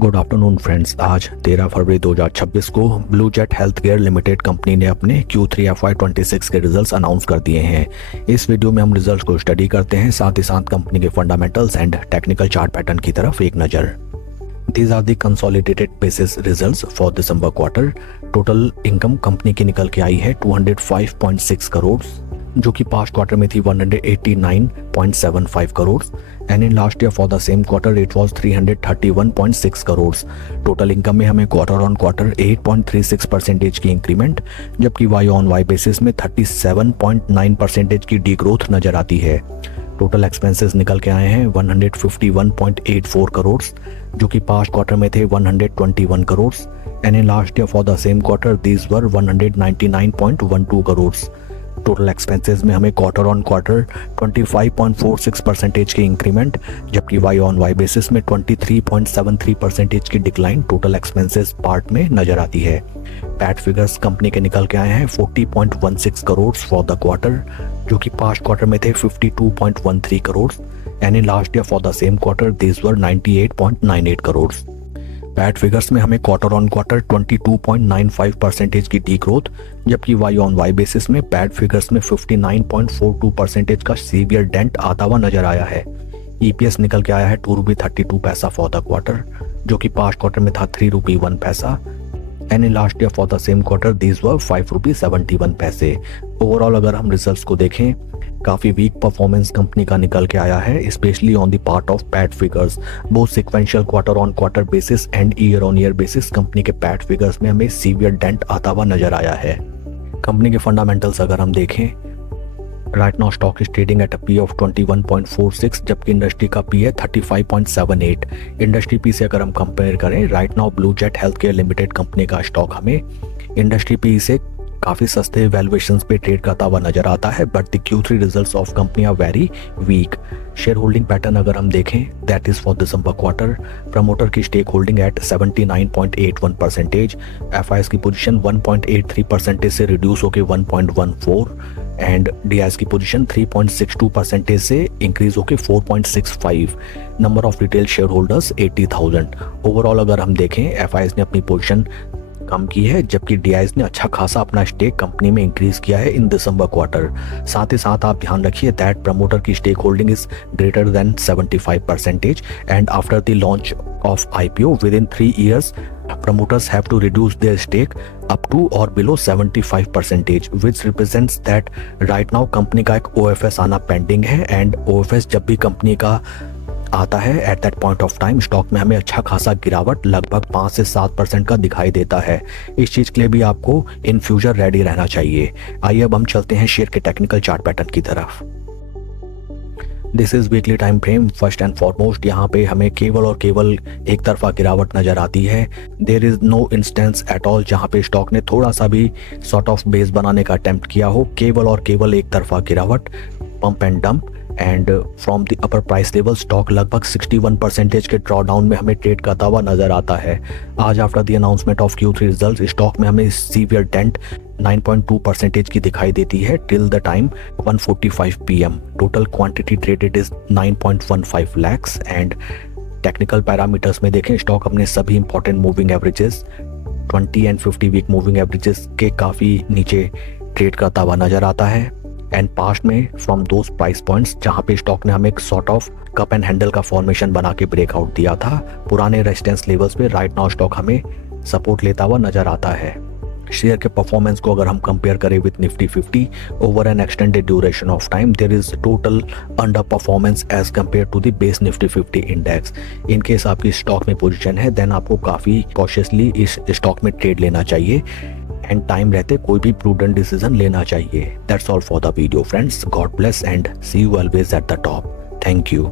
Good afternoon friends. आज 13 फरवरी 2026 को blue jet health care limited company ने अपने Q3 FY26 के रिजल्ट्स अनाउंस कर दिए हैं। इस वीडियो में हम रिजल्ट्स को स्टडी करते हैं, साथ ही साथ कंपनी के fundamentals and technical chart pattern की तरफ एक नज़र। These are the consolidated basis results for December quarter। Total income company की निकल के आई है 205.6 करोड़, जो कि पास्ट क्वार्टर में थी 189.75 crore and in last year for the same quarter it was 331.6 crore. Total income में हमें क्वार्टर ऑन क्वार्टर 8.36% की इंक्रीमेंट, जबकि वाई ऑन वाई बेसिस में 37.9% की डी ग्रोथ नजर आती है। टोटल एक्सपेंसेस निकल के आए हैं 151.84 करोड़, जो कि पास्ट क्वार्टर में थे 121 crore and in last year for the same quarter these were 199.12 crore. Total expenses में हमें क्वार्टर ऑन क्वार्टर 25.46% की इंक्रीमेंट, जबकि वाई ऑन वाई बेसिस में 23.73% की डिक्लाइन टोटल एक्सपेंसेस पार्ट में नजर आती है। पैट फिगर्स कंपनी के निकल के आए हैं 40.16 करोड़ फॉर द क्वार्टर, जो कि पास्ट क्वार्टर में थे 52.13 crore and in last year for the same quarter these were 98.98 crore. PAT figures में हमें क्वार्टर ऑन क्वार्टर 22.95% की डी ग्रोथ, जबकि वाई ऑन वाई बेसिस में पैट फिगर्स में 59.42% का सीवियर डेंट आता हुआ नजर आया है। ईपीएस निकल के आया है ₹2.32 फॉर द क्वार्टर, जो कि पास्ट क्वार्टर में था ₹3.01 and in last year for the same quarter these were ₹5.71। Overall अगर हम रिजल्ट्स को देखें, काफी वीक परफॉर्मेंस कंपनी का निकल के आया है, specially on the part of PAT figures. Both sequential quarter on quarter basis and year on year basis company के पैट फिगर्स में हमें सीवियर डेंट आता हुआ नजर आया है। कंपनी के फंडामेंटल्स अगर हम देखें, right now stock is trading at a P of 21.46, जबकि इंडस्ट्री का पी है 35.78। इंडस्ट्री पी से अगर हम कंपेयर करें, right now blue jet health care limited company का स्टॉक हमें इंडस्ट्री पी से काफी सस्ते वैल्यूएशंस पे ट्रेड करता हुआ नजर आता है, but the Q3 results of company are very weak. Share holding pattern अगर हम देखें, that is for December quarter, promoter की स्टेक होल्डिंग एट 79.81%, एफआईएस की पोजीशन 1.83% से रिड्यूस होकर 1.14 एंड डीआईएस की पोजीशन 3.62% से इंक्रीज होकर 4.65। Number of retail share holders 80,000। Overall अगर हम देखें, एफआईएस ने अपनी पोजीशन कम की है, जबकि डीआईएस ने अच्छा खासा अपना स्टेक कंपनी में इंक्रीज किया है इन दिसंबर क्वार्टर। साथ ही साथ आप ध्यान रखिए दैट प्रमोटर की stake holding is greater than 75% and after the launch of IPO within 3 years promoters have to reduce their stake up to or below 75%, which represents that right now company का एक OFS आना pending है and OFS जब भी company का आता है at that point of time stock में हमें अच्छा खासा गिरावट लगभग 5 से 7% का दिखाई देता है। इस चीज के लिए भी आपको इन फ्यूचर रेडी रहना चाहिए। आइए अब हम चलते हैं शेयर के टेक्निकल चार्ट पैटर्न की तरफ। This is weekly time frame. First and foremost यहाँ पे हमें केवल और केवल एक तरफा गिरावट नजर आती है। There is no instance at all जहाँ पे स्टॉक ने थोड़ा सा भी सॉर्ट ऑफ बेस बनाने का अटेम्प्ट किया हो। केवल और केवल एक तरफा गिरावट, pump and dump and from the upper price level stock लगभग 61% के ड्रॉडाउन में हमें ट्रेड करता हुआ नजर आता है। आज after the announcement of Q3 result stock में हमें सीवियर डेंट 9.2% की दिखाई देती है till the time 1:45 PM। Total quantity traded is 9.15 lakhs and technical parameters में देखें, स्टॉक अपने सभी important moving averages 20 and 50 week moving averages के काफ़ी नीचे ट्रेड करता हुआ नजर आता है एंड पास्ट में फ्रॉम दोज प्राइस पॉइंट्स जहां पे स्टॉक ने हमें एक sort of cup and handle का फॉर्मेशन बना के ब्रेकआउट दिया था, पुराने रेजिस्टेंस लेवल्स पे राइट नाउ स्टॉक हमें सपोर्ट लेता हुआ नजर आता है। शेयर के परफॉर्मेंस को अगर हम कंपेयर करें with Nifty 50 over an extended duration of time, there is total under performance as compare to the base Nifty 50 index. In case आपकी स्टॉक में पोजीशन है, देन आपको काफी कॉशियसली इस स्टॉक में ट्रेड लेना चाहिए एंड टाइम रहते कोई भी प्रूडेंट डिसीजन लेना चाहिए। That's all for the video friends. God bless and see you always at the top. Thank you.